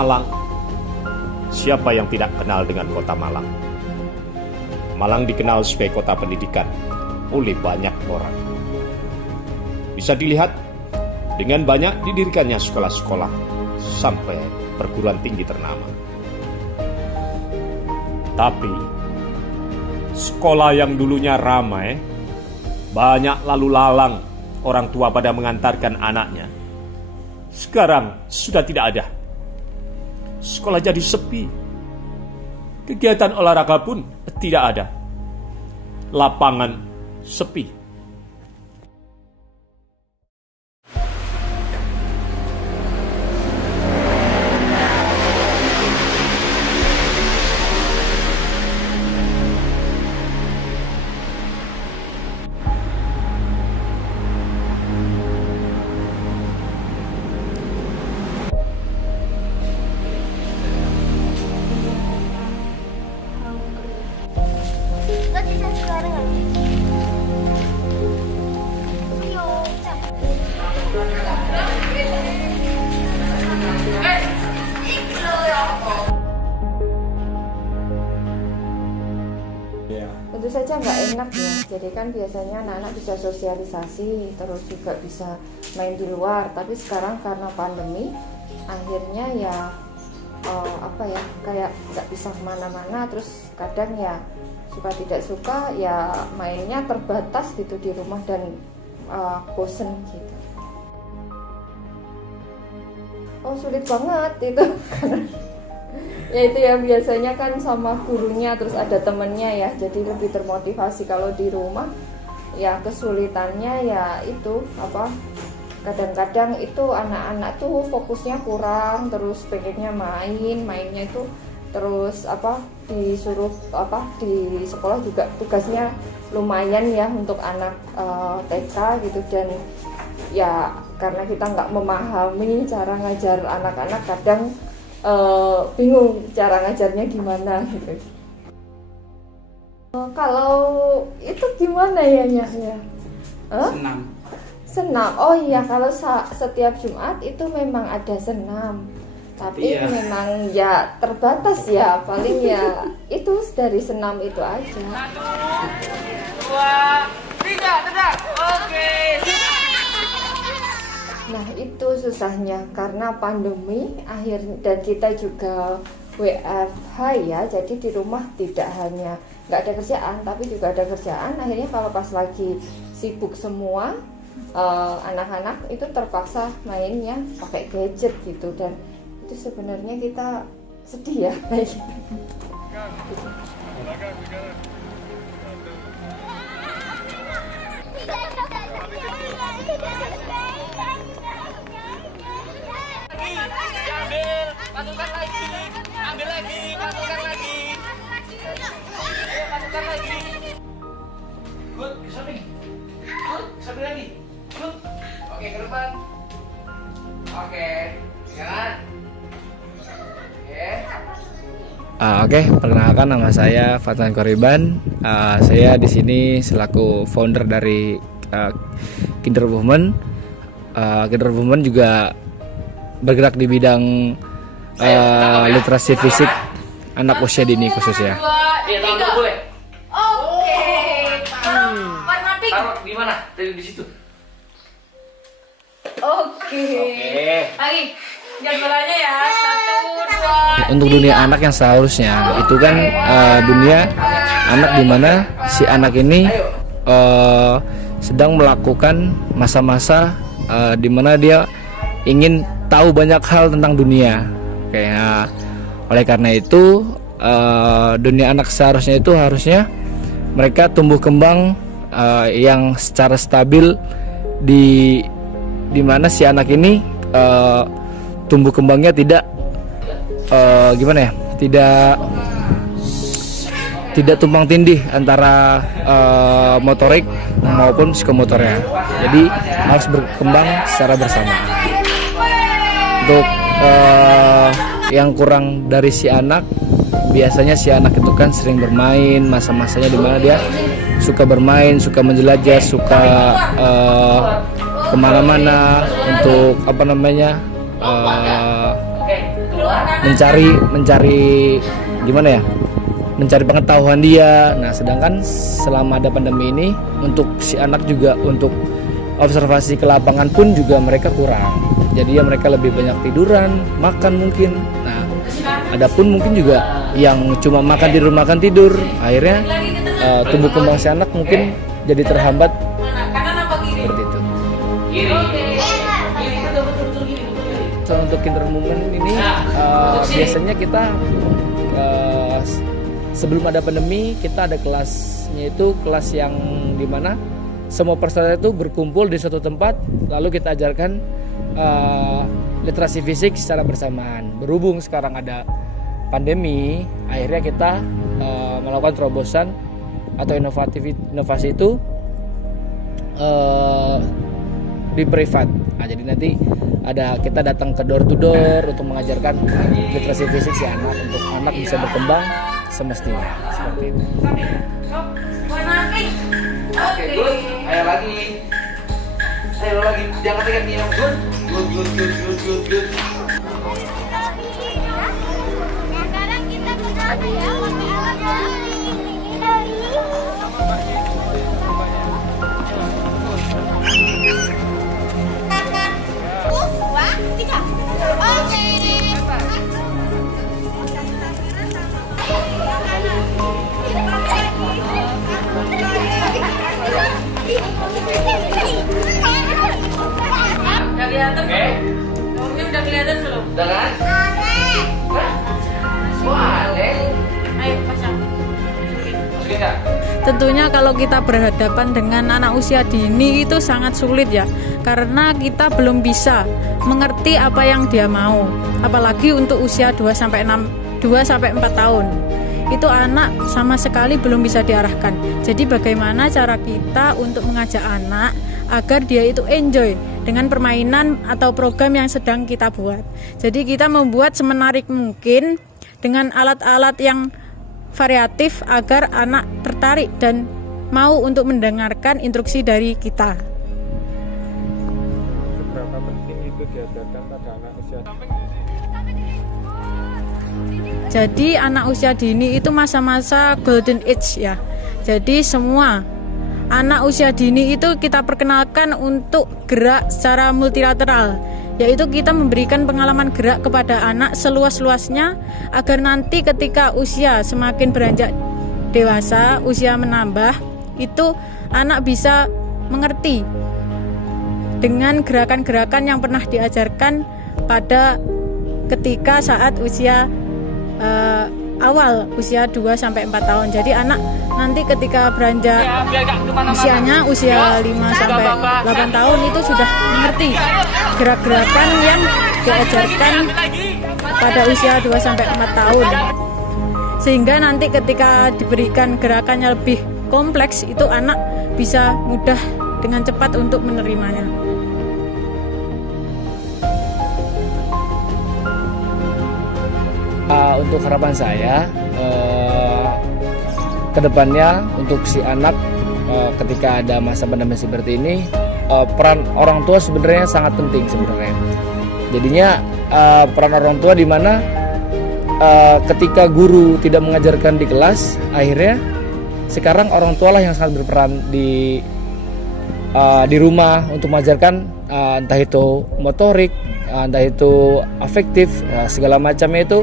Malang. Siapa yang tidak kenal dengan kota Malang? Malang dikenal sebagai kota pendidikan oleh banyak orang. Bisa dilihat dengan banyak didirikannya sekolah-sekolah sampai perguruan tinggi ternama. Tapi sekolah yang dulunya ramai, banyak lalu lalang orang tua pada mengantarkan anaknya, sekarang sudah tidak ada. Sekolah jadi sepi. Kegiatan olahraga pun tidak ada. Lapangan sepi. Tentu saja nggak enak ya, jadi kan biasanya anak-anak bisa sosialisasi, terus juga bisa main di luar. Tapi sekarang karena pandemi, akhirnya ya kayak nggak bisa kemana-mana. Terus kadang ya suka tidak suka ya mainnya terbatas gitu di rumah dan bosen gitu. Oh sulit banget itu ya itu ya biasanya kan sama gurunya terus ada temennya ya, jadi lebih termotivasi. Kalau di rumah ya kesulitannya ya itu kadang-kadang itu anak-anak tuh fokusnya kurang, terus pengennya mainnya itu terus disuruh di sekolah juga tugasnya lumayan ya untuk anak TK gitu, dan ya karena kita nggak memahami cara ngajar anak-anak, kadang bingung cara ngajarnya gimana gitu. Kalau itu gimana ya Nya? Senam. Oh iya, kalau setiap Jumat itu memang ada senam. Tapi iya, memang ya terbatas ya, paling ya itu dari senam itu aja. 1, 2, 3, tetap. Oke. Nah itu susahnya karena pandemi dan kita juga WFH ya, jadi di rumah tidak hanya nggak ada kerjaan tapi juga ada kerjaan. Akhirnya kalau pas lagi sibuk semua anak-anak itu terpaksa mainnya pakai gadget gitu, dan itu sebenarnya kita sedih ya kayak gitu. Pasukan lagi, ambil lagi, pasukan lagi. Ayo, pasukan lagi. Good, ke samping. Good, ke samping lagi. Good. Oke, ke depan. Oke, jangan. Oke, perkenalkan nama saya Fatan Koriban. Saya di sini selaku founder dari Kinder Women. Kinder Women juga bergerak di bidang literasi fisik anak usia dini khususnya. 2, 3. Boleh. Oke. Warna pink. Taruh di mana? Tadi di situ. Oke. Oke. Lagi. Jadwalannya ya. 1, 2. Untuk dunia anak yang seharusnya itu kan dunia anak di mana si anak ini sedang melakukan masa-masa di mana dia ingin tahu banyak hal tentang dunia. Oleh karena itu dunia anak seharusnya itu harusnya mereka tumbuh kembang yang secara stabil di mana si anak ini tumbuh kembangnya tidak tidak tumpang tindih antara motorik maupun psikomotornya. Jadi harus berkembang secara bersamaan. Untuk yang kurang dari si anak, biasanya si anak itu kan sering bermain, masa-masanya di mana dia suka bermain, suka menjelajah, suka kemana-mana untuk mencari gimana ya, mencari pengetahuan dia. Nah sedangkan selama ada pandemi ini untuk si anak juga untuk observasi ke lapangan pun juga mereka kurang. Jadi ya mereka lebih banyak tiduran, makan mungkin. Nah adapun mungkin juga yang cuma makan tidur akhirnya tumbuh kembang si anak mungkin jadi terhambat Kanan apa kiri? seperti itu. Kiri. Kiri, betul kiri, betul kiri. So, untuk kinder movement ini biasanya kita sebelum ada pandemi kita ada kelasnya, itu kelas yang dimana semua peserta itu berkumpul di suatu tempat, lalu kita ajarkan literasi fisik secara bersamaan. Berhubung sekarang ada pandemi, akhirnya kita melakukan terobosan atau inovasi itu di privat. Nah, jadi nanti kita datang ke door to door untuk mengajarkan literasi fisik si anak, untuk anak bisa berkembang semestinya seperti itu. Warna pink. Oke, good. Ayo lagi. Ayo lagi. Jangan tekan dia. Good. Good. Sekarang kita ke sana ya, pakai alat dua, tiga. Oke. Udah kelihatan belum? Daunnya udah kelihatan belum? Udah kan? Boleh. Ayo pasang. Masukin nggak? Tentunya kalau kita berhadapan dengan anak usia dini itu sangat sulit ya, karena kita belum bisa mengerti apa yang dia mau, apalagi untuk usia 2-4 tahun. Itu anak sama sekali belum bisa diarahkan. Jadi bagaimana cara kita untuk mengajak anak agar dia itu enjoy dengan permainan atau program yang sedang kita buat. Jadi kita membuat semenarik mungkin dengan alat-alat yang variatif agar anak tertarik dan mau untuk mendengarkan instruksi dari kita. Seberapa penting itu diajarkan pada anak usia? Jadi anak usia dini itu masa-masa golden age ya. Jadi semua anak usia dini itu kita perkenalkan untuk gerak secara multilateral, yaitu kita memberikan pengalaman gerak kepada anak seluas-luasnya agar nanti ketika usia semakin beranjak dewasa, usia menambah, itu anak bisa mengerti dengan gerakan-gerakan yang pernah diajarkan pada ketika saat usia awal usia 2-4 tahun. Jadi anak nanti ketika beranjak usianya usia 5-8 tahun itu sudah mengerti gerak-gerakan yang diajarkan pada usia 2-4 tahun. Sehingga nanti ketika diberikan gerakannya lebih kompleks, itu anak bisa mudah dengan cepat untuk menerimanya. Untuk harapan saya kedepannya untuk si anak ketika ada masa pandemi seperti ini, peran orang tua sebenarnya sangat penting sebenarnya. Jadinya peran orang tua di mana ketika guru tidak mengajarkan di kelas, akhirnya sekarang orang tua lah yang sangat berperan di rumah untuk mengajarkan entah itu motorik, entah itu afektif, segala macamnya itu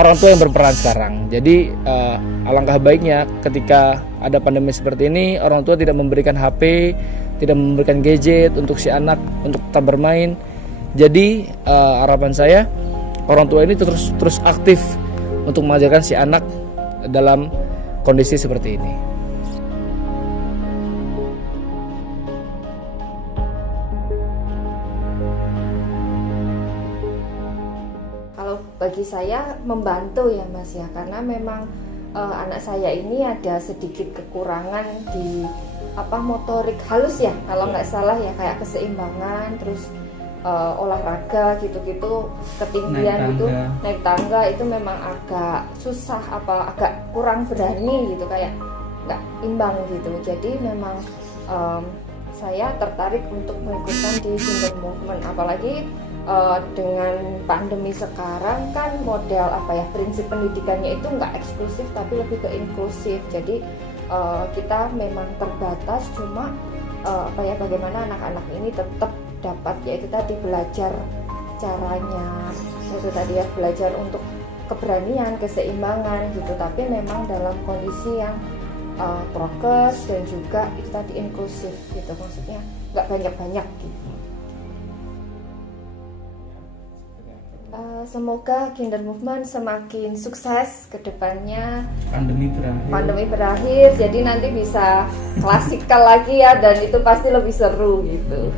orang tua yang berperan sekarang. Jadi alangkah baiknya ketika ada pandemi seperti ini, orang tua tidak memberikan HP, tidak memberikan gadget untuk si anak untuk tetap bermain. Jadi harapan saya orang tua ini terus aktif untuk mengajarkan si anak dalam kondisi seperti ini. Bagi saya membantu ya Mas ya, karena memang anak saya ini ada sedikit kekurangan di motorik halus ya, kalau nggak salah ya, kayak keseimbangan, terus olahraga gitu-gitu, ketinggian gitu, naik tangga itu memang agak susah, agak kurang berani gitu, kayak nggak imbang gitu. Jadi memang saya tertarik untuk mengikuti di Kinder Movement, apalagi dengan pandemi sekarang kan model prinsip pendidikannya itu nggak eksklusif tapi lebih ke inklusif. Jadi kita memang terbatas, cuma bagaimana anak-anak ini tetap dapat yaitu tadi belajar caranya, itu tadi ya, belajar untuk keberanian, keseimbangan gitu, tapi memang dalam kondisi yang prokes dan juga itu tadi inklusif gitu, maksudnya nggak banyak-banyak gitu. Semoga Kinder Movement semakin sukses ke depannya. Pandemi berakhir, jadi nanti bisa klasikal lagi ya, dan itu pasti lebih seru gitu.